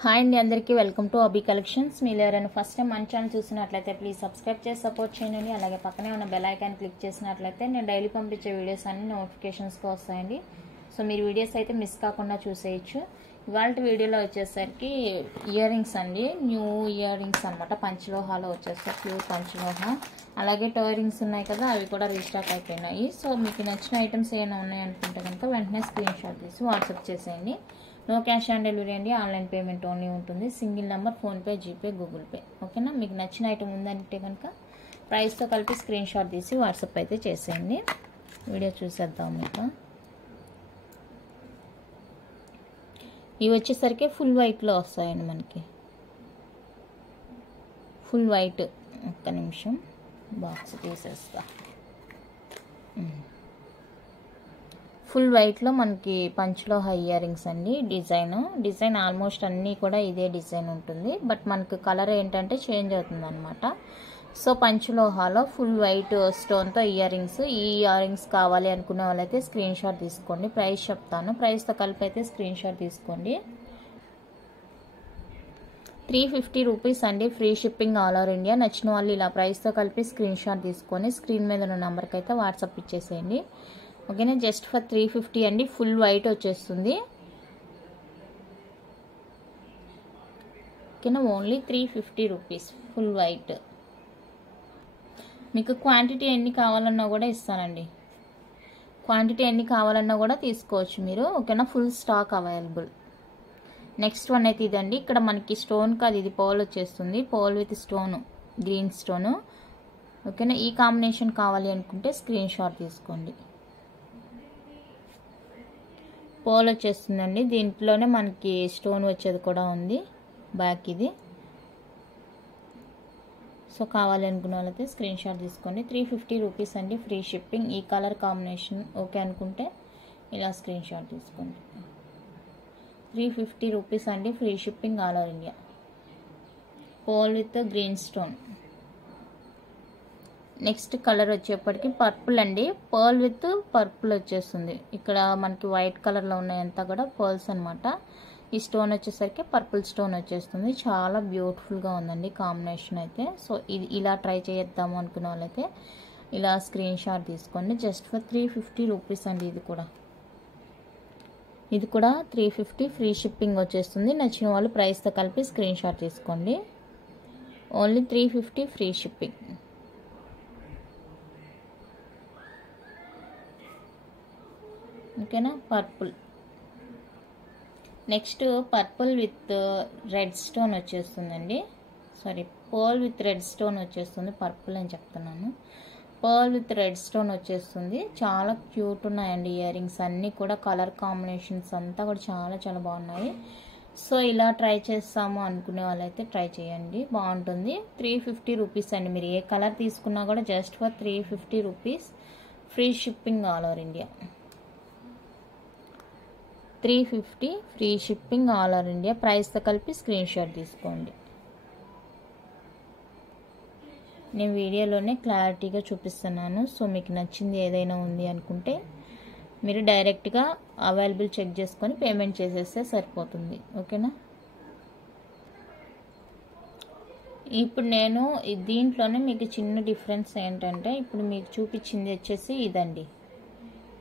Hi అండి, అందరికీ welcome to అబీ collections. మీరు ఎవరైనా ఫస్ట్ టైం మన ఛానల్ చూసినట్లయితే ప్లీజ్ సబ్స్క్రైబ్ చేసి సపోర్ట్ చేయండి. అలాగే పక్కనే ఉన్న బెల్ ఐకాన్ క్లిక్ చేసినట్లయితే నేను డైలీ పంపించే వీడియోస్ అన్ని నోటిఫికేషన్స్కి వస్తాయండి. సో మీరు వీడియోస్ అయితే మిస్ కాకుండా చూసేయచ్చు. ఇవాళ వీడియోలో వచ్చేసరికి ఇయర్ రింగ్స్ అండి, న్యూ ఇయర్ రింగ్స్ అనమాట. పంచలోహాలో వచ్చేసరికి ప్యూర్ పంచలోహ. అలాగే టోయ్ రింగ్స్ ఉన్నాయి కదా, అవి కూడా రీస్టాక్ అయిపోయినాయి. సో మీకు నచ్చిన ఐటమ్స్ ఏమైనా ఉన్నాయనుకుంటే కనుక వెంటనే స్క్రీన్ షాట్ తీసి వాట్సాప్ చేసేయండి. నో క్యాష్ ఆన్ డెలివరీ అండి, ఆన్లైన్ పేమెంట్ ఓన్లీ ఉంటుంది. Single number PhonePe, GPay, Google pay. ఓకేనా? మీకు నచ్చిన ఐటమ్ ఉందంటే కనుక ప్రైస్తో కలిపి స్క్రీన్ షాట్ తీసి వాట్సాప్ అయితే చేసేయండి. వీడియో చూసేద్దాం. మీకు ఇవి వచ్చేసరికి ఫుల్ వైట్లో వస్తాయండి. మనకి ఫుల్ వైట్. ఒక్క నిమిషం బాక్స్ తీసేస్తా. ఫుల్ వైట్లో మనకి పంచలోహ ఇయర్ రింగ్స్ అండి. డిజైన్ ఆల్మోస్ట్ అన్నీ కూడా ఇదే డిజైన్ ఉంటుంది. బట్ మనకు కలర్ ఏంటంటే చేంజ్ అవుతుంది అనమాట. సో పంచలోహాలో ఫుల్ వైట్ స్టోన్తో ఇయర్ రింగ్స్. ఈ ఇయర్ రింగ్స్ కావాలి అనుకునే వాళ్ళైతే స్క్రీన్ షాట్ తీసుకోండి. ప్రైస్ చెప్తాను, ప్రైస్తో కలిపి అయితే స్క్రీన్ షాట్ తీసుకోండి. 350 రూపీస్ అండి, free shipping all over India. నచ్చిన వాళ్ళు ఇలా ప్రైస్తో కలిపి స్క్రీన్ షాట్ తీసుకొని స్క్రీన్ మీద ఉన్న నెంబర్కి అయితే వాట్సాప్ ఇచ్చేసేయండి. ఓకేనా? జస్ట్ ఫర్ 350 అండి. ఫుల్ వైట్ వచ్చేస్తుంది. ఓకేనా? Only 350 rupees full white. మీకు క్వాంటిటీ ఎన్ని కావాలన్నా కూడా ఇస్తానండి. క్వాంటిటీ ఎన్ని కావాలన్నా కూడా తీసుకోవచ్చు మీరు. ఓకేనా? Full stock available. Next one అయితే ఇదండి. ఇక్కడ మనకి స్టోన్ కాదు, ఇది పర్ల్ వచ్చేస్తుంది. Pearl with stone, green stone. ఓకేనా? ఈ కాంబినేషన్ కావాలి అనుకుంటే స్క్రీన్ షాట్ తీసుకోండి. పర్ల్ వచ్చేస్తుందండి. దీంట్లోనే మనకి స్టోన్ వచ్చేది కూడా ఉంది బ్యాక్ ఇది. సో కావాలి అనుకున్న వాళ్ళైతే స్క్రీన్ షాట్ తీసుకోండి. 350 రూపీస్ అండి, ఫ్రీ షిప్పింగ్. ఈ కలర్ కాంబినేషన్ ఓకే అనుకుంటే ఇలా స్క్రీన్ షాట్ తీసుకోండి. 350 రూపీస్ అండి, free shipping all over India. Pearl with green stone. Next colour వచ్చేప్పటికి పర్పుల్ అండి. పర్ల్ విత్ పర్పుల్ వచ్చేస్తుంది. ఇక్కడ మనకి వైట్ కలర్లో ఉన్నాయంతా కూడా పర్ల్స్ అనమాట. ఈ స్టోన్ వచ్చేసరికి పర్పుల్ స్టోన్ వచ్చేస్తుంది. చాలా బ్యూటిఫుల్గా ఉందండి కాంబినేషన్ అయితే. సో ఇది ఇలా ట్రై చేద్దాము అనుకున్న వాళ్ళైతే ఇలా స్క్రీన్ షాట్ తీసుకోండి. జస్ట్ ఫర్ 350 రూపీస్ అండి. ఇది కూడా 350 ఫ్రీ షిప్పింగ్ వచ్చేస్తుంది. నచ్చిన వాళ్ళు ప్రైస్తో కలిపి స్క్రీన్ షాట్ తీసుకోండి. Only 350 free shipping. ఓకేనా? Purple. Next purple with red stone వచ్చేస్తుందండి. Sorry, pearl with red stone వచ్చేస్తుంది. పర్పుల్ అని చెప్తున్నాను. పర్ల్ విత్ రెడ్ స్టోన్ వచ్చేస్తుంది. చాలా క్యూట్ ఉన్నాయండి ఇయర్ రింగ్స్ అన్నీ కూడా. కలర్ కాంబినేషన్స్ అంతా కూడా చాలా చాలా బాగున్నాయి. సో ఇలా ట్రై చేస్తాము అనుకునే వాళ్ళైతే ట్రై చేయండి, బాగుంటుంది. 350 రూపీస్ అండి. మీరు ఏ కలర్ తీసుకున్నా కూడా just for 350 rupees, free shipping all over India. 350 free shipping all over India. ప్రైస్తో కలిపి స్క్రీన్ షాట్ తీసుకోండి. నేను వీడియోలోనే క్లారిటీగా చూపిస్తున్నాను. సో మీకు నచ్చింది ఏదైనా ఉంది అనుకుంటే మీరు డైరెక్ట్గా అవైలబుల్ చెక్ చేసుకొని పేమెంట్ చేసేస్తే సరిపోతుంది. ఓకేనా? ఇప్పుడు నేను దీంట్లోనే మీకు చిన్న డిఫరెన్స్ ఏంటంటే, ఇప్పుడు మీకు చూపించింది వచ్చేసి ఇదండి.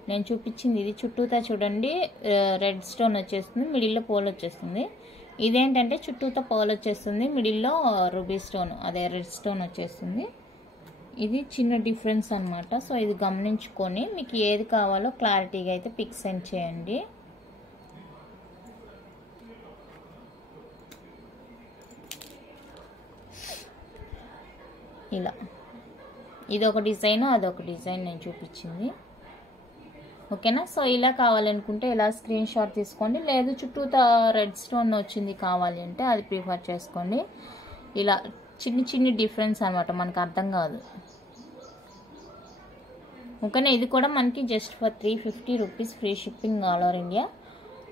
నేను చూపించింది ఇది. చుట్టూతా చూడండి రెడ్ స్టోన్ వచ్చేస్తుంది, మిడిల్లో పోల్ వచ్చేస్తుంది. ఇదేంటంటే చుట్టూతా పోల్ వచ్చేస్తుంది, మిడిల్లో రూబీ స్టోన్, అదే రెడ్ స్టోన్ వచ్చేస్తుంది. ఇది చిన్న డిఫరెన్స్ అనమాట. సో ఇది గమనించుకొని మీకు ఏది కావాలో క్లారిటీగా అయితే పిక్ సెండ్ చేయండి. ఇలా ఇదొక డిజైన్, అదొక డిజైన్ నేను చూపించింది. ఓకేనా? సో ఇలా కావాలనుకుంటే ఇలా స్క్రీన్ షాట్ తీసుకోండి. లేదు చుట్టూతా రెడ్ స్టోన్ వచ్చింది కావాలి అంటే అది ప్రిఫర్ చేసుకోండి. ఇలా చిన్ని డిఫరెన్స్ అనమాట, మనకు అర్థం కాదు. ఓకేనా? ఇది కూడా మనకి just for 350 rupees, free shipping all over India.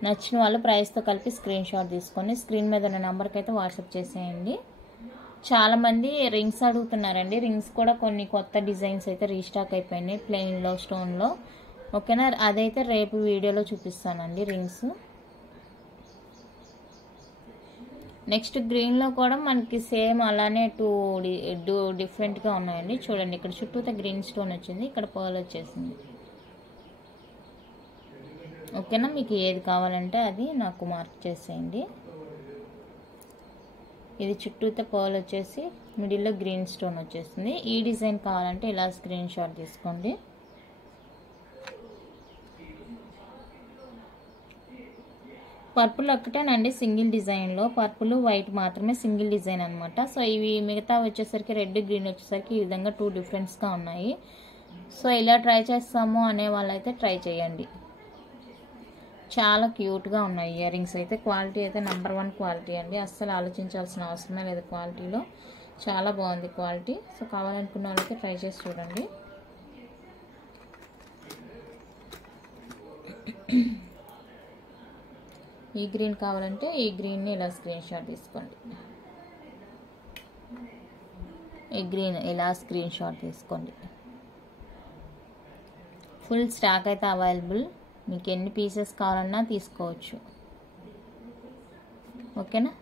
నచ్చిన వాళ్ళు ప్రైస్తో కలిపి స్క్రీన్ షాట్ తీసుకొని స్క్రీన్ మీద ఉన్న నెంబర్కి అయితే వాట్సాప్ చేసేయండి. చాలామంది రింగ్స్ అడుగుతున్నారండి. రింగ్స్ కూడా కొన్ని కొత్త డిజైన్స్ అయితే రీస్టాక్ అయిపోయినాయి ప్లెయిన్లో, స్టోన్లో. ఓకేనా? అదైతే రేపు వీడియోలో చూపిస్తానండి రింగ్స్. నెక్స్ట్ గ్రీన్లో కూడా మనకి సేమ్ అలానే టూ డిఫరెంట్గా ఉన్నాయండి. చూడండి, ఇక్కడ చుట్టూతో గ్రీన్ స్టోన్ వచ్చింది, ఇక్కడ పర్ల్ వచ్చేసింది. ఓకేనా, మీకు ఏది కావాలంటే అది నాకు మార్క్ చేసేయండి. ఇది చుట్టూతో పర్ల్ వచ్చేసి మిడిల్లో గ్రీన్ స్టోన్ వచ్చేస్తుంది. ఈ డిజైన్ కావాలంటే ఇలా స్క్రీన్ షాట్ తీసుకోండి. పర్పుల్ ఒక్కటేనండి సింగిల్ డిజైన్లో, పర్పుల్ వైట్ మాత్రమే సింగిల్ డిజైన్ అనమాట. సో ఇవి మిగతా వచ్చేసరికి రెడ్ గ్రీన్ వచ్చేసరికి ఈ విధంగా టూ డిఫరెంట్స్గా ఉన్నాయి. సో ఇలా ట్రై చేస్తాము అనే వాళ్ళైతే ట్రై చేయండి. చాలా క్యూట్గా ఉన్నాయి ఇయర్ రింగ్స్ అయితే. క్వాలిటీ అయితే నెంబర్ 1 క్వాలిటీ అండి, అస్సలు ఆలోచించాల్సిన అవసరమే లేదు క్వాలిటీలో. చాలా బాగుంది క్వాలిటీ. సో కావాలనుకున్న వాళ్ళైతే ట్రై చేసి చూడండి. ఈ గ్రీన్ కావాలంటే ఈ గ్రీన్ని ఇలా స్క్రీన్ షాట్ తీసుకోండి. ఈ గ్రీన్ ఇలా స్క్రీన్ షాట్ తీసుకోండి. ఫుల్ స్టాక్ అయితే అవైలబుల్, మీకు ఎన్ని పీసెస్ కావాలన్నా తీసుకోవచ్చు. ఓకేనా.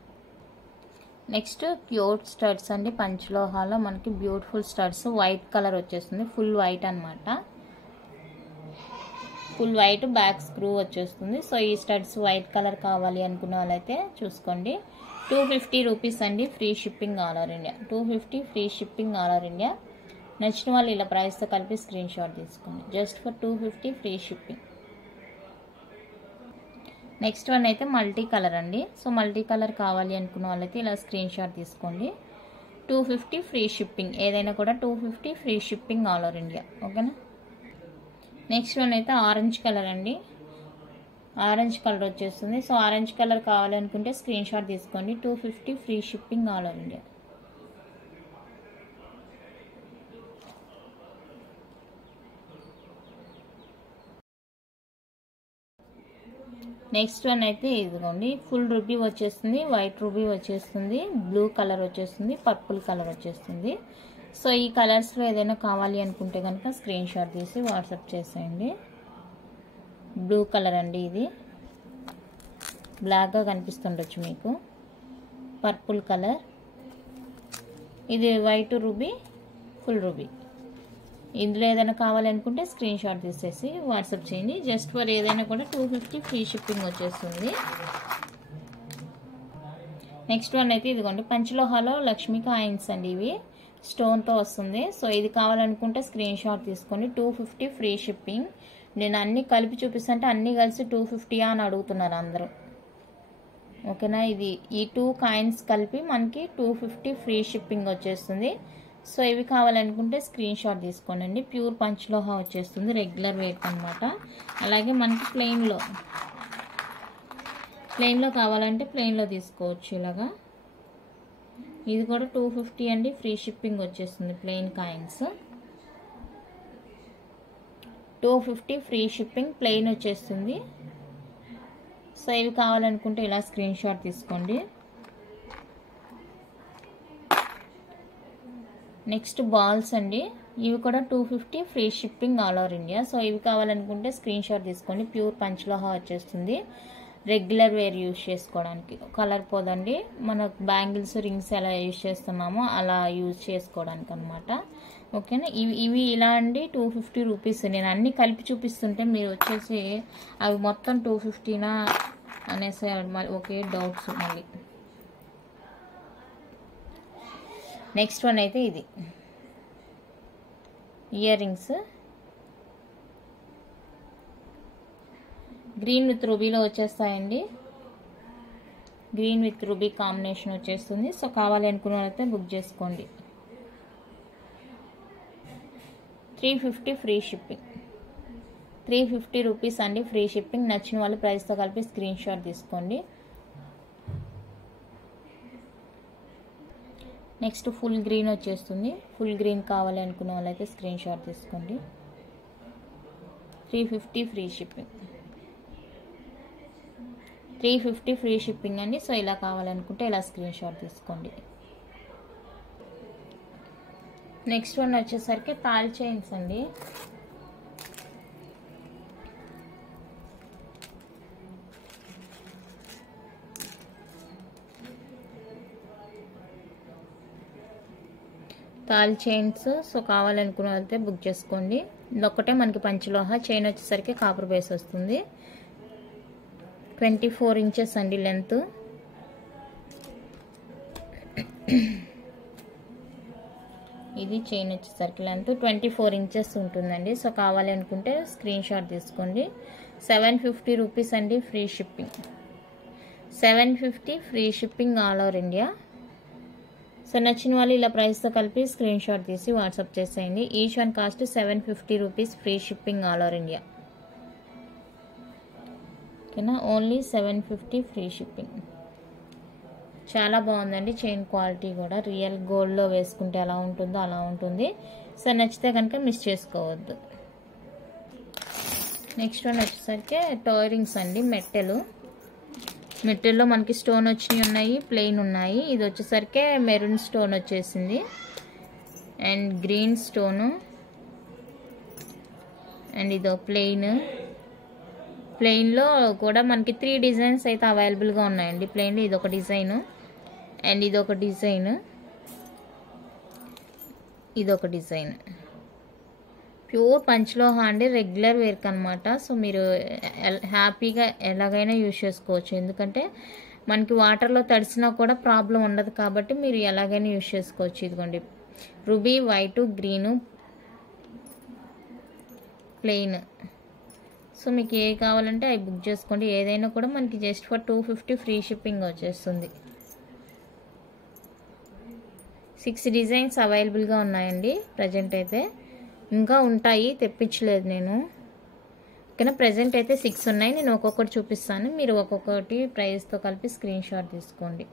నెక్స్ట్ క్యూట్ స్టడ్స్ అండి. పంచలోహాలో మనకి బ్యూటిఫుల్ స్టడ్స్, వైట్ కలర్ వచ్చేస్తుంది, ఫుల్ వైట్ అనమాట. ఫుల్ వైట్ బ్యాక్ స్క్రూ వచ్చేస్తుంది. సో ఈ స్టడ్స్ వైట్ కలర్ కావాలి అనుకున్న వాళ్ళైతే చూసుకోండి. 250 రూపీస్ అండి, free shipping all over India. 250 free shipping all over India. నచ్చిన వాళ్ళు ఇలా ప్రైస్తో కలిపి స్క్రీన్ షాట్ తీసుకోండి. Just for 250 free shipping. Next one అయితే మల్టీ కలర్ అండి. సో మల్టీ కలర్ కావాలి అనుకున్న వాళ్ళైతే ఇలా స్క్రీన్ షాట్ తీసుకోండి. 250 ఫ్రీ షిప్పింగ్, ఏదైనా కూడా 250 free shipping all over India. ఓకేనా. నెక్స్ట్ వన్ అయితే ఆరెంజ్ కలర్ అండి. ఆరెంజ్ కలర్ వచ్చేస్తుంది. సో ఆరెంజ్ కలర్ కావాలనుకుంటే స్క్రీన్ షాట్ తీసుకోండి. 250 free shipping all over India. Next one అయితే ఇదిగోండి, ఫుల్ రూబీ వచ్చేస్తుంది, వైట్ రూబీ వచ్చేస్తుంది, బ్లూ కలర్ వచ్చేస్తుంది, పర్పుల్ కలర్ వచ్చేస్తుంది. సో ఈ కలర్స్లో ఏదైనా కావాలి అనుకుంటే కనుక స్క్రీన్ షాట్ తీసి వాట్సాప్ చేసేయండి. బ్లూ కలర్ అండి, ఇది బ్లాక్గా కనిపిస్తుండొచ్చు మీకు. పర్పుల్ కలర్, ఇది వైట్ రూబీ, ఫుల్ రూబీ. ఇందులో ఏదైనా కావాలనుకుంటే స్క్రీన్ షాట్ తీసేసి వాట్సాప్ చేయండి. జస్ట్ ఫర్ ఏదైనా కూడా 250 ఫ్రీ షిప్పింగ్ వచ్చేస్తుంది. నెక్స్ట్ వన్ అయితే ఇదిగోండి, పంచలోహాలో లక్ష్మీ కాయిన్స్ అండి, ఇవి స్టోన్తో వస్తుంది. సో ఇది కావాలనుకుంటే స్క్రీన్ షాట్ తీసుకోండి. 250 ఫ్రీ షిప్పింగ్. నేను అన్నీ కలిపి చూపిస్తుంటే అన్నీ కలిసి 250 అని అడుగుతున్నారు అందరూ. ఓకేనా. ఇది ఈ 2 కాయిన్స్ కలిపి మనకి 250 ఫ్రీ షిప్పింగ్ వచ్చేస్తుంది. సో ఇవి కావాలనుకుంటే స్క్రీన్ షాట్ తీసుకోండి. ప్యూర్ పంచలోహా వచ్చేస్తుంది, రెగ్యులర్ వెయిట్ అనమాట. అలాగే మనకి ప్లెయిన్లో కావాలంటే ప్లెయిన్లో తీసుకోవచ్చు ఇలాగా. ఇది కూడా 250 అండి, ఫ్రీ షిప్పింగ్ వచ్చేస్తుంది. Plain coins 250 free shipping, plain వచ్చేస్తుంది. సో ఇవి కావాలనుకుంటే ఇలా స్క్రీన్ షాట్ తీసుకోండి. నెక్స్ట్ బాల్స్ అండి, ఇవి కూడా 250 free shipping all over India. So ఇవి కావాలనుకుంటే స్క్రీన్ షాట్ తీసుకోండి. ప్యూర్ పంచలోహా వచ్చేస్తుంది, రెగ్యులర్ వేర్ యూజ్ చేసుకోవడానికి. కలర్ పోదండి, మన బ్యాంగిల్స్ రింగ్స్ ఎలా యూజ్ చేస్తున్నామో అలా యూజ్ చేసుకోవడానికి అనమాట. ఓకేనా. ఇవి ఇలా అండి 250 రూపీస్. నేను అన్నీ కలిపి చూపిస్తుంటే మీరు వచ్చేసి అవి మొత్తం 250నా అనేసి ఓకే డౌట్స్ మళ్ళీ. నెక్స్ట్ వన్ అయితే ఇది ఇయర్ రింగ్స్, గ్రీన్ విత్ రూబీలో వచ్చేస్తాయండి. గ్రీన్ విత్ రూబీ కాంబినేషన్ వచ్చేస్తుంది. సో కావాలి అనుకున్న వాళ్ళైతే బుక్ చేసుకోండి. 350 ఫ్రీ షిప్పింగ్. 350 రూపీస్ అండి, ఫ్రీ షిప్పింగ్. నచ్చిన వాళ్ళు ప్రైస్తో కలిపి స్క్రీన్ షాట్ తీసుకోండి. నెక్స్ట్ ఫుల్ గ్రీన్ వచ్చేస్తుంది. ఫుల్ గ్రీన్ కావాలి అనుకున్న వాళ్ళైతే స్క్రీన్ షాట్ తీసుకోండి. 350 ఫ్రీ షిప్పింగ్. 350 ఫ్రీ షిప్పింగ్ అండి. సో ఇలా కావాలనుకుంటే ఇలా స్క్రీన్ షాట్ తీసుకోండి. నెక్స్ట్ వన్ వచ్చేసరికి తాల్ చైన్స్ అండి. తాల్ చైన్స్. సో కావాలనుకున్న వాళ్ళైతే బుక్ చేసుకోండి. ఇదొక్కటే మనకి పంచలోహ. చైన్ వచ్చేసరికి కాపర్ బేస్ వస్తుంది. 24 ఇంచెస్ అండి లెంత్. ఇది చైన్ వచ్చేసరికి లెంత్ 24 ఇంచెస్ ఉంటుందండి. సో కావాలి అనుకుంటే స్క్రీన్ షాట్ తీసుకోండి. 750 రూపీస్ అండి, free shipping. 750 free shipping all over India. So నచ్చిన వాళ్ళు ఇలా ప్రైస్తో కలిపి స్క్రీన్ షాట్ తీసి వాట్సాప్ చేసేయండి. Each one cost 750 rupees, free shipping all over India. ఓకేనా, ఓన్లీ 750 ఫ్రీ షిప్పింగ్. చాలా బాగుందండి చైన్ క్వాలిటీ కూడా. రియల్ గోల్డ్లో వేసుకుంటే ఎలా ఉంటుందో అలా ఉంటుంది. సో నచ్చితే కనుక మిస్ చేసుకోవద్దు. నెక్స్ట్ వన్ వచ్చేసరికి టోరింగ్స్ అండి. మెట్టెల్లో మనకి స్టోన్ వచ్చినవి ఉన్నాయి, ప్లెయిన్ ఉన్నాయి. ఇది వచ్చేసరికి మెరూన్ స్టోన్ వచ్చేసింది అండ్ గ్రీన్ స్టోను అండ్ ఇదో ప్లెయిన్లో కూడా మనకి 3 డిజైన్స్ అయితే అవైలబుల్గా ఉన్నాయండి. ప్లెయిన్లో ఇదొక డిజైను అండ్ ఇదొక డిజైన్. ప్యూర్ పంచలోహ అండి, రెగ్యులర్ వేర్క్ అనమాట. సో మీరు హ్యాపీగా ఎలాగైనా యూజ్ చేసుకోవచ్చు. ఎందుకంటే మనకి వాటర్లో తడిసినా కూడా ప్రాబ్లం ఉండదు కాబట్టి మీరు ఎలాగైనా యూజ్ చేసుకోవచ్చు. ఇదిగోండి ruby, white, green, plain. So మీకు ఏ కావాలంటే అవి బుక్ చేసుకోండి. ఏదైనా కూడా మనకి జస్ట్ ఫర్ 250 ఫ్రీ షిప్పింగ్ వచ్చేస్తుంది. 6 డిజైన్స్ అవైలబుల్గా ఉన్నాయండి ప్రజెంట్ అయితే. ఇంకా ఉంటాయి, తెప్పించలేదు నేను. ఓకేనా, ప్రజెంట్ అయితే 6 ఉన్నాయి. నేను ఒక్కొక్కటి చూపిస్తాను, మీరు ఒక్కొక్కటి ప్రైస్తో కలిపి స్క్రీన్ షాట్ తీసుకోండి.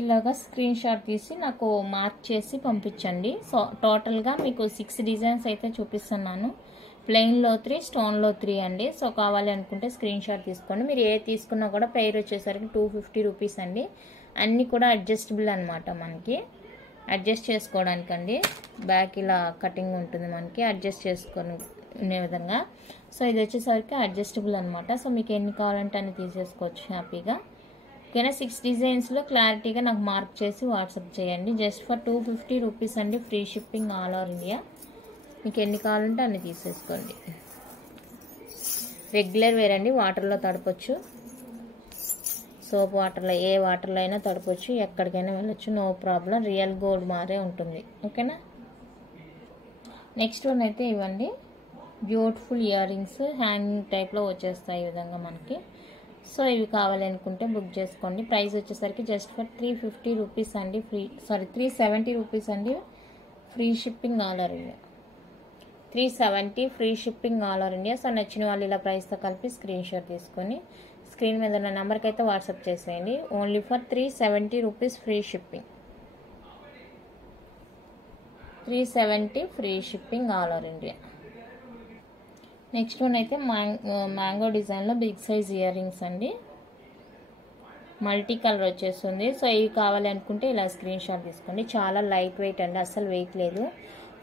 ఇలాగా స్క్రీన్ షాట్ తీసి నాకు మార్క్ చేసి పంపించండి. సో టోటల్గా మీకు 6 డిజైన్స్ అయితే చూపిస్తున్నాను. ప్లెయిన్లో 3, స్టోన్లో 3 అండి. సో కావాలి అనుకుంటే స్క్రీన్ షాట్ తీసుకోండి. మీరు ఏ తీసుకున్నా కూడా పెయిర్ వచ్చేసరికి 250 రూపీస్ అండి. అన్నీ కూడా అడ్జస్టబుల్ అనమాట, మనకి అడ్జస్ట్ చేసుకోవడానికండి. బ్యాక్ ఇలా కటింగ్ ఉంటుంది మనకి, అడ్జస్ట్ చేసుకునే విధంగా. సో ఇది వచ్చేసరికి అడ్జస్టబుల్ అనమాట. సో మీకు ఎన్ని కావాలంటే అన్ని తీసేసుకోవచ్చు హ్యాపీగా. ఓకేనా, 6 డిజైన్స్లో క్లారిటీగా నాకు మార్క్ చేసి వాట్సాప్ చేయండి. జస్ట్ ఫర్ 250 రూపీస్ అండి, free shipping all over India. మీకు ఎన్ని కావాలంటే అన్ని తీసేసుకోండి. రెగ్యులర్ వేర్ అండి, వాటర్లో తడపచ్చు. సోప్ వాటర్లో, ఏ వాటర్లో అయినా తడపచ్చు, ఎక్కడికైనా వెళ్ళొచ్చు, నో ప్రాబ్లం. రియల్ గోల్డ్ మారే ఉంటుంది. ఓకేనా, నెక్స్ట్ వన్ అయితే ఇవ్వండి. బ్యూటిఫుల్ ఇయర్ రింగ్స్ హ్యాంగింగ్ టైప్లో వచ్చేస్తాయి ఈ విధంగా మనకి. సో ఇవి కావాలనుకుంటే బుక్ చేసుకోండి. ప్రైస్ వచ్చేసరికి జస్ట్ ఫర్ 350 రూపీస్ అండి, 370 రూపీస్ అండి, free shipping all over India. 370 free shipping all over India. So నచ్చిన వాళ్ళు ఇలా ప్రైస్తో కలిపి స్క్రీన్ షాట్ తీసుకొని స్క్రీన్ మీద ఉన్న నెంబర్కి అయితే వాట్సాప్ చేసేయండి. Only for 370 rupees free shipping. 370 free shipping all over India. Next one అయితే మ్యాంగో డిజైన్లో బిగ్ సైజ్ ఇయర్ రింగ్స్ అండి. మల్టీ కలర్ వచ్చేస్తుంది. సో ఇవి కావాలి అనుకుంటే ఇలా స్క్రీన్ షాట్ తీసుకోండి. చాలా లైట్ వెయిట్ అండి, అసలు వెయిట్ లేదు.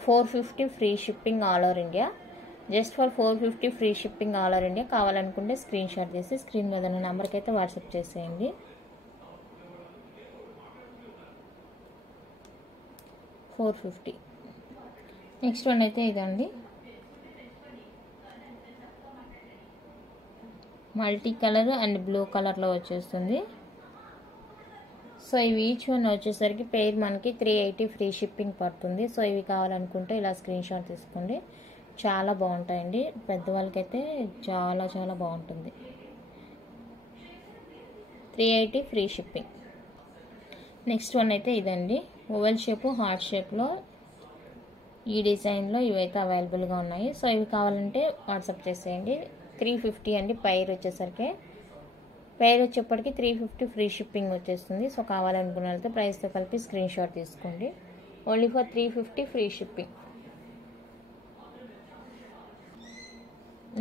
450 free shipping all over India. Just for 450 free shipping all over India. కావాలనుకుంటే స్క్రీన్ షాట్ తీసి స్క్రీన్ మీద ఉన్న నెంబర్కి అయితే వాట్సాప్ చేసేయండి. 450. నెక్స్ట్ వన్ అయితే ఇదండి, మల్టీ కలర్ అండ్ బ్లూ కలర్లో వచ్చేస్తుంది. సో ఇవి ఈచ్ వన్ వచ్చేసరికి పెయిర్ మనకి 380 ఫ్రీ షిప్పింగ్ పడుతుంది. సో ఇవి కావాలనుకుంటే ఇలా స్క్రీన్ షాట్ తీసుకోండి. చాలా బాగుంటాయండి, పెద్దవాళ్ళకైతే చాలా చాలా బాగుంటుంది. 380 ఫ్రీ షిప్పింగ్. నెక్స్ట్ వన్ అయితే ఇదండి, ఓవెల్ షేపు, హార్ట్ షేప్లో ఈ డిజైన్లో ఇవైతే అవైలబుల్గా ఉన్నాయి. సో ఇవి కావాలంటే వాట్సాప్ చేసేయండి. 350 అండి పెయిర్ వచ్చేసరికి. పెయిర్ వచ్చేప్పటికి 350 ఫ్రీ షిప్పింగ్ వచ్చేస్తుంది. సో కావాలనుకున్న వాళ్ళతో ప్రైస్తో కలిపి స్క్రీన్ షాట్ తీసుకోండి. Only for 350 free shipping.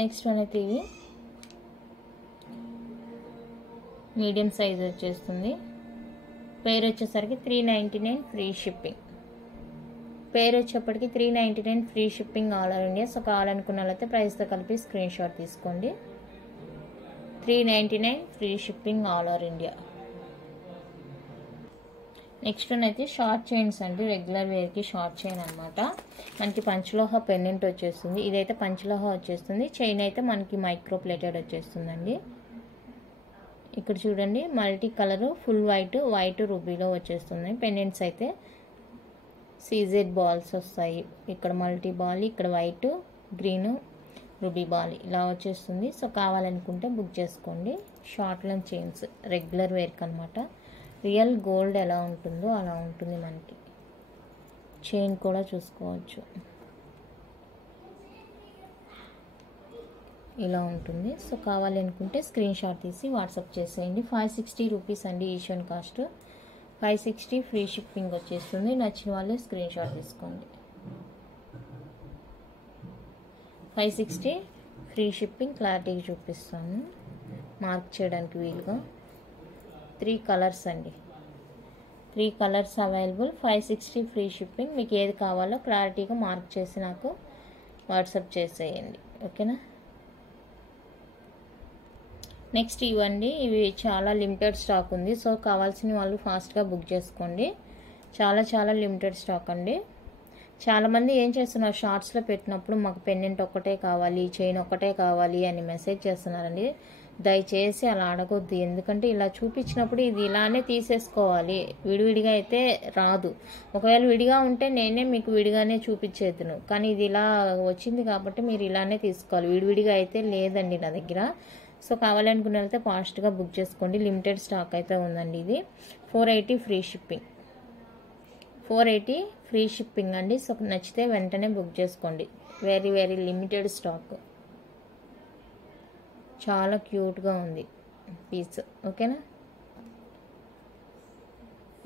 Next one అయితే ఇవి మీడియం సైజ్ వచ్చేస్తుంది. పెయిర్ వచ్చేసరికి 399 ఫ్రీ షిప్పింగ్. పేరు వచ్చేప్పటికి 399 free shipping all over India. So కావాలనుకున్న వాళ్ళైతే ప్రైస్తో కలిపి స్క్రీన్ షాట్ తీసుకోండి. 399 free shipping all over India. Next one అయితే షార్ట్ చైన్స్ అండి, రెగ్యులర్ వేర్కి షార్ట్ చైన్ అనమాట. మనకి పంచలోహ పెండెంట్ వచ్చేస్తుంది. ఇదైతే పంచలోహ వచ్చేస్తుంది. చైన్ అయితే మనకి మైక్రో ప్లేటెడ్ వచ్చేస్తుందండి. ఇక్కడ చూడండి మల్టీ కలర్ ఫుల్ వైట్ రూబీలో వచ్చేస్తుంది. పెండెంట్స్ అయితే సీజెడ్ బాల్స్ వస్తాయి. ఇక్కడ మల్టీ బాల్, ఇక్కడ వైట్, గ్రీన్, రూబీ బాల్ ఇలా వచ్చేస్తుంది. సో కావాలనుకుంటే బుక్ చేసుకోండి. షార్ట్ లెంత్ చైన్స్ రెగ్యులర్ వేర్కి అనమాట. రియల్ గోల్డ్ ఎలా ఉంటుందో అలా ఉంటుంది. మనకి చైన్ కూడా చూసుకోవచ్చు, ఇలా ఉంటుంది. సో కావాలి అనుకుంటే స్క్రీన్ షాట్ తీసి వాట్సాప్ చేసేయండి. 560 రూపీస్ అండి ఈచ్ కాస్ట్. 560 ఫ్రీ షిప్పింగ్ వచ్చేస్తుంది. నచ్చిన వాళ్ళే స్క్రీన్ షాట్ తీసుకోండి. 560 ఫ్రీ షిప్పింగ్. క్లారిటీగా చూపిస్తాను మార్క్ చేయడానికి వీలుగా. 3 కలర్స్ అండి, 3 కలర్స్ అవైలబుల్. 560 free shipping. మీకు ఏది కావాలో క్లారిటీగా మార్క్ చేసి నాకు వాట్సాప్ చేసేయండి, ఓకేనా. నెక్స్ట్ ఇవ్వండి, ఇవి చాలా లిమిటెడ్ స్టాక్ ఉంది. సో కావాల్సిన వాళ్ళు ఫాస్ట్గా బుక్ చేసుకోండి. చాలా లిమిటెడ్ స్టాక్ అండి. చాలామంది ఏం చేస్తున్నారు, షార్ట్స్లో పెట్టినప్పుడు మాకు పెండెంట్ ఒక్కటే కావాలి, చైన్ ఒక్కటే కావాలి అని మెసేజ్ చేస్తున్నారండి. దయచేసి అలా అడగొద్దు. ఎందుకంటే ఇలా చూపించినప్పుడు ఇది ఇలానే తీసేసుకోవాలి, విడివిడిగా అయితే రాదు. ఒకవేళ విడిగా ఉంటే నేనే మీకు విడిగానే చూపించేద్దును, కానీ ఇది ఇలా వచ్చింది కాబట్టి మీరు ఇలానే తీసుకోవాలి. విడివిడిగా అయితే లేదండి నా దగ్గర. సో కావాలనుకున్న అయితే ఫాస్ట్గా బుక్ చేసుకోండి. లిమిటెడ్ స్టాక్ అయితే ఉందండి. ఇది 480 ఫ్రీ షిప్పింగ్. 480 ఫ్రీ షిప్పింగ్ అండి. సో నచ్చితే వెంటనే బుక్ చేసుకోండి. Very limited stock. చాలా క్యూట్గా ఉంది పీస్, ఓకేనా.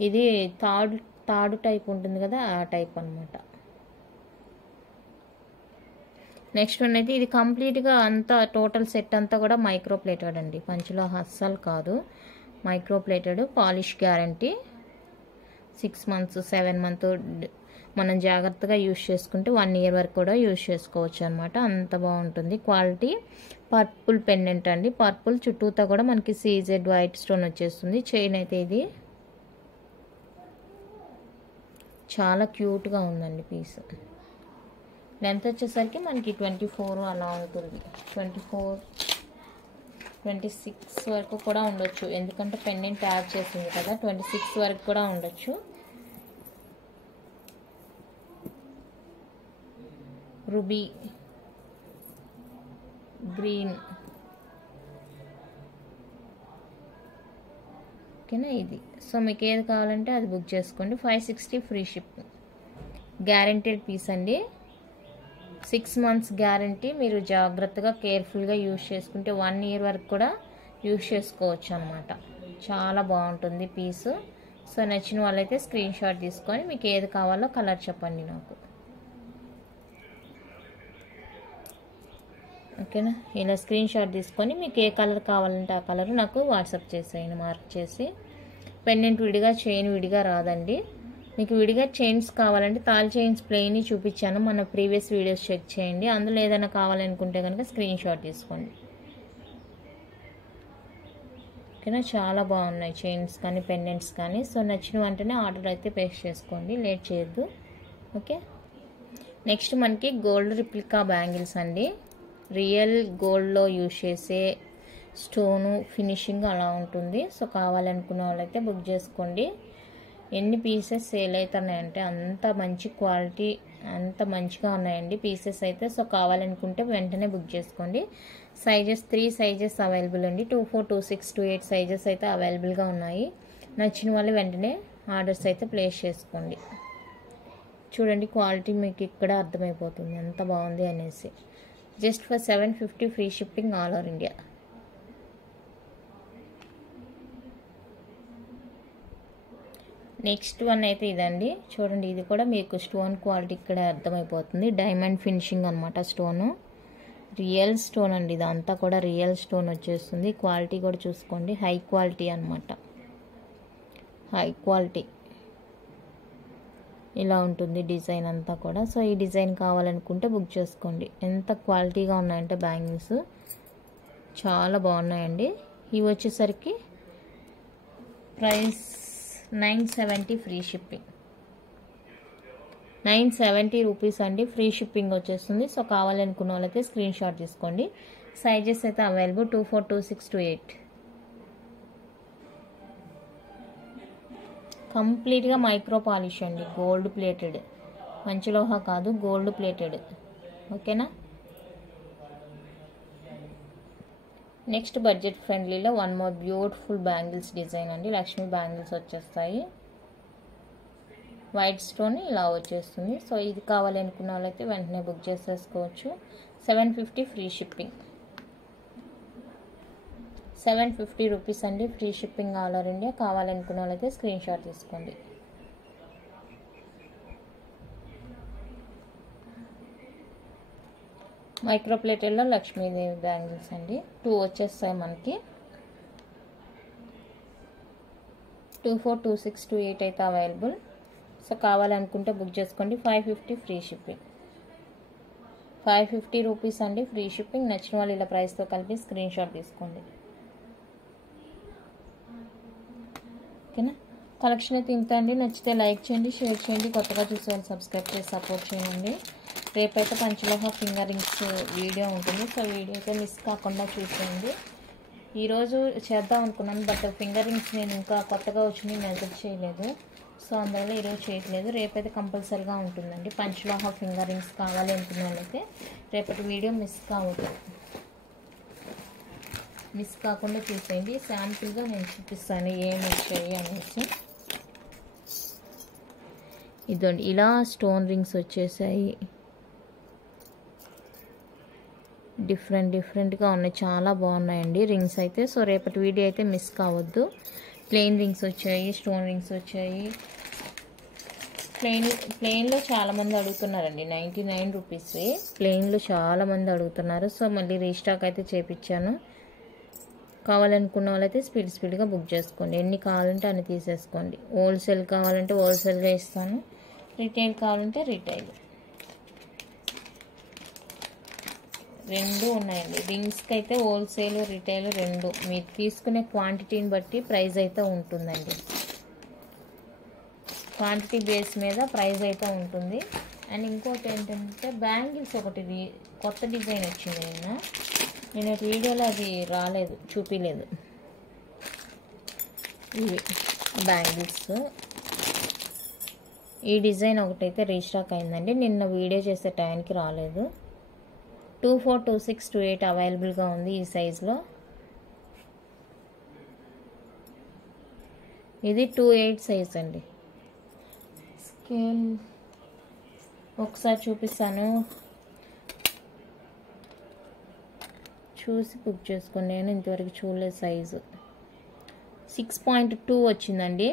ఇది తాడు టైప్ ఉంటుంది కదా, ఆ టైప్ అనమాట. నెక్స్ట్ వన్ అయితే ఇది కంప్లీట్గా అంతా టోటల్ సెట్ అంతా కూడా మైక్రో ప్లేటెడ్ అండి. పంచులో అస్సలు కాదు, micro plated. Polish guarantee. 6 months 7 months మనం జాగ్రత్తగా యూజ్ చేసుకుంటే 1 year వరకు కూడా యూజ్ చేసుకోవచ్చు అనమాట. అంత బాగుంటుంది క్వాలిటీ. పర్పుల్ పెండెంట్ అండి. పర్పుల్ చుట్టూతా కూడా మనకి సీజెడ్ వైట్ స్టోన్ వచ్చేస్తుంది. చైన్ అయితే ఇది చాలా క్యూట్గా ఉందండి పీస్. లెంత్ వచ్చేసరికి మనకి 24 అలా ఉంటుంది. 24 26 వరకు కూడా ఉండొచ్చు, ఎందుకంటే పెండెంట్ యాడ్ చేసింది కదా. 26 వరకు కూడా ఉండొచ్చు. రూబీ, గ్రీన్, ఓకేనా ఇది. సో మీకు ఏది కావాలంటే అది బుక్ చేసుకోండి. 560 ఫ్రీ షిప్పింగ్. గ్యారెంటెడ్ పీస్ అండి. 6 months గ్యారంటీ. మీరు జాగ్రత్తగా కేర్ఫుల్గా యూజ్ చేసుకుంటే 1 year వరకు కూడా యూజ్ చేసుకోవచ్చు అనమాట. చాలా బాగుంటుంది పీసు. సో నచ్చిన వాళ్ళైతే స్క్రీన్ షాట్ తీసుకొని మీకు ఏది కావాలో కలర్ చెప్పండి నాకు, ఓకేనా. ఇలా స్క్రీన్ షాట్ తీసుకొని మీకు ఏ కలర్ కావాలంటే ఆ కలర్ నాకు వాట్సాప్ చేసేయండి మార్క్ చేసి. పెండెంట్ విడిగా, చైన్ విడిగా రాదండి. మీకు విడిగా చైన్స్ కావాలంటే తాల్ చైన్స్ ప్లెయిన్ చూపించాను, మన ప్రీవియస్ వీడియోస్ చెక్ చేయండి. అందులో ఏదైనా కావాలనుకుంటే కనుక స్క్రీన్ షాట్ తీసుకోండి, ఓకేనా. చాలా బాగున్నాయి చైన్స్ కానీ పెండెంట్స్ కానీ. సో నచ్చిన వెంటనే ఆర్డర్ అయితే ప్లేస్ చేసుకోండి, లేట్ చేయొద్దు, ఓకే. నెక్స్ట్ మనకి గోల్డ్ రిప్లికా బ్యాంగిల్స్ అండి. రియల్ గోల్డ్లో యూజ్ చేసే స్టోను ఫినిషింగ్ అలా ఉంటుంది. సో కావాలనుకున్న వాళ్ళైతే బుక్ చేసుకోండి. ఎన్ని పీసెస్ సేల్ అవుతున్నాయంటే అంత మంచి క్వాలిటీ, అంత మంచిగా ఉన్నాయండి పీసెస్ అయితే. సో కావాలనుకుంటే వెంటనే బుక్ చేసుకోండి. సైజెస్ 3 సైజెస్ అవైలబుల్ అండి. 24, 26, 28 సైజెస్ అయితే అవైలబుల్గా ఉన్నాయి. నచ్చిన వాళ్ళు వెంటనే ఆర్డర్స్ అయితే ప్లేస్ చేసుకోండి. చూడండి క్వాలిటీ మీకు ఇక్కడ అర్థమైపోతుంది ఎంత బాగుంది అనేసి. Just for 750 free shipping all over India. Next one అయితే ఇదండి. చూడండి ఇది కూడా మీకు స్టోన్ క్వాలిటీ ఇక్కడ అర్థమైపోతుంది. డైమండ్ ఫినిషింగ్ అనమాట స్టోను. రియల్ స్టోన్ అండి, ఇదంతా కూడా రియల్ స్టోన్ వచ్చేస్తుంది. క్వాలిటీ కూడా చూసుకోండి, హై క్వాలిటీ అనమాట. హై క్వాలిటీ ఇలా ఉంటుంది డిజైన్ అంతా కూడా. సో ఈ డిజైన్ కావాలనుకుంటే బుక్ చేసుకోండి. ఎంత క్వాలిటీగా ఉన్నాయంటే బ్యాంగిల్స్ చాలా బాగున్నాయండి. ఇవి వచ్చేసరికి ప్రైస్ 970 ఫ్రీ షిప్పింగ్, 970 రూపీస్ అండి, ఫ్రీ షిప్పింగ్ వచ్చేస్తుంది. సో కావాలనుకున్న వాళ్ళైతే స్క్రీన్ షాట్ తీసుకోండి. సైజెస్ అయితే అవైలబుల్ 24, 26, 28. కంప్లీట్గా మైక్రో పాలిష్ అండి, గోల్డ్ ప్లేటెడ్, పంచలోహ కాదు, గోల్డ్ ప్లేటెడ్. ఓకేనా. నెక్స్ట్ బడ్జెట్ ఫ్రెండ్లీలో one more beautiful bangles design అండి. లక్ష్మీ బ్యాంగిల్స్ వచ్చేస్తాయి, వైట్ స్టోన్ ఇలా వచ్చేస్తుంది. సో ఇది కావాలి అనుకున్న వాళ్ళైతే వెంటనే బుక్ చేసేసుకోవచ్చు. 750 ఫ్రీ షిప్పింగ్, 750 రూపీస్ అండి, free shipping all over India. కావాలనుకున్న వాళ్ళైతే స్క్రీన్ షాట్ తీసుకోండి. మైక్రో ప్లేటెడ్లో లక్ష్మీదేవి బ్యాంగిల్స్ అండి, 2 వచ్చేస్తాయి మనకి. 24, 26, 28 అయితే అవైలబుల్. సో కావాలనుకుంటే బుక్ చేసుకోండి. 550 ఫ్రీ షిప్పింగ్, 550 రూపీస్ అండి, ఫ్రీ షిప్పింగ్. నచ్చిన వాళ్ళు ఇలా ప్రైస్తో కలిపి స్క్రీన్ షాట్ తీసుకోండి. ఓకేనా. కలెక్షన్ అయితే ఇంత అండి. నచ్చితే లైక్ చేయండి, షేర్ చేయండి, కొత్తగా చూసే వాళ్ళు సబ్స్క్రైబ్ చేసి సపోర్ట్ చేయండి. రేపైతే పంచలోహ ఫింగర్ రింగ్స్ వీడియో ఉంటుంది. సో వీడియో అయితే మిస్ కాకుండా చూసేయండి. ఈరోజు చేద్దాం అనుకున్నాను, బట్ ఫింగర్ రింగ్స్ నేను ఇంకా కొత్తగా వచ్చి మెజర్ చేయలేదు. సో అందువల్ల ఈరోజు చేయట్లేదు. రేపైతే కంపల్సరీగా ఉంటుందండి. పంచలోహ ఫింగర్ రింగ్స్ కావాలి అనుకున్న వాళ్ళైతే రేపటి వీడియో మిస్ కాకుండా చూసేయండి. శాంపుల్గా నేను చూపిస్తాను ఏమి వచ్చాయి అనేసి. ఇదండి, ఇలా స్టోన్ రింగ్స్ వచ్చేసాయి, డిఫరెంట్గా ఉన్నాయి, చాలా బాగున్నాయండి రింగ్స్ అయితే. సో రేపటి వీడియో అయితే మిస్ కావద్దు. ప్లెయిన్ రింగ్స్ వచ్చాయి, స్టోన్ రింగ్స్ వచ్చాయి. ప్లెయిన్లో చాలామంది అడుగుతున్నారండి, 99 రూపీస్ ప్లెయిన్లో చాలామంది అడుగుతున్నారు. సో మళ్ళీ రీస్టాక్ అయితే చేపించాను. కావాలనుకున్న వాళ్ళైతే స్పీడ్గా బుక్ చేసుకోండి. ఎన్ని కావాలంటే అన్ని తీసేసుకోండి. హోల్సేల్ కావాలంటే హోల్సేల్గా ఇస్తాను, రిటైల్ కావాలంటే రిటైల్, రెండు ఉన్నాయండి. రింగ్స్కి అయితే హోల్సేల్, రిటైల్ రెండు. మీరు తీసుకునే క్వాంటిటీని బట్టి ప్రైస్ అయితే ఉంటుందండి. క్వాంటిటీ బేస్ మీద ప్రైస్ అయితే ఉంటుంది. అండ్ ఇంకోటి ఏంటంటే బ్యాంగిల్స్ ఒకటి కొత్త డిజైన్ వచ్చింది. నేను వీడియోలో అది రాలేదు, చూపించలేదు. ఇవి బ్యాంగిల్స్, ఈ డిజైన్ ఒకటైతే రీస్టాక్ అయిందండి. నిన్న వీడియో చేసే టైంకి రాలేదు. 24, 26, 28 అవైలబుల్గా ఉంది ఈ సైజులో. ఇది 28 సైజ్ అండి. స్కేల్ ఒకసారి చూపిస్తాను, చూసి బుక్ చేసుకోండి. నేను ఇంతవరకు చూడలేదు. సైజు 6.2 వచ్చిందండి,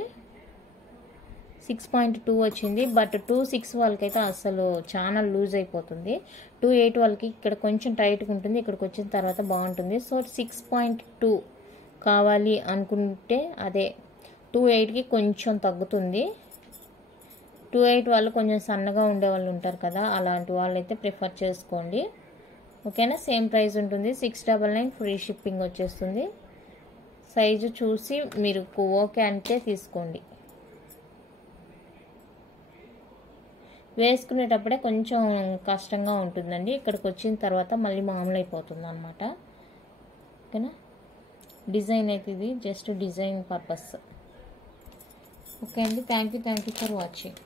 6.2 వచ్చింది. బట్ 2.6 వాళ్ళకైతే అసలు చాలా లూజ్ అయిపోతుంది. 2.8 వాళ్ళకి ఇక్కడ కొంచెం టైట్గా ఉంటుంది, ఇక్కడికి వచ్చిన తర్వాత బాగుంటుంది. సో 6.2 కావాలి అనుకుంటే అదే 2.8కి కొంచెం తగ్గుతుంది. 2.8 వాళ్ళు కొంచెం సన్నగా ఉండే వాళ్ళు ఉంటారు కదా, అలాంటి వాళ్ళైతే ప్రిఫర్ చేసుకోండి. ఓకేనా. సేమ్ ప్రైస్ ఉంటుంది, 699 ఫ్రీ షిప్పింగ్ వచ్చేస్తుంది. సైజు చూసి మీరు ఓకే అంటే తీసుకోండి. వేసుకునేటప్పుడే కొంచెం కష్టంగా ఉంటుందండి, ఇక్కడికి వచ్చిన తర్వాత మళ్ళీ మామూలు అయిపోతుంది అనమాట. ఓకేనా. డిజైన్ అయితే ఇది జస్ట్ డిజైన్ పర్పస్. ఓకే అండి, థ్యాంక్ యూ ఫర్ వాచింగ్.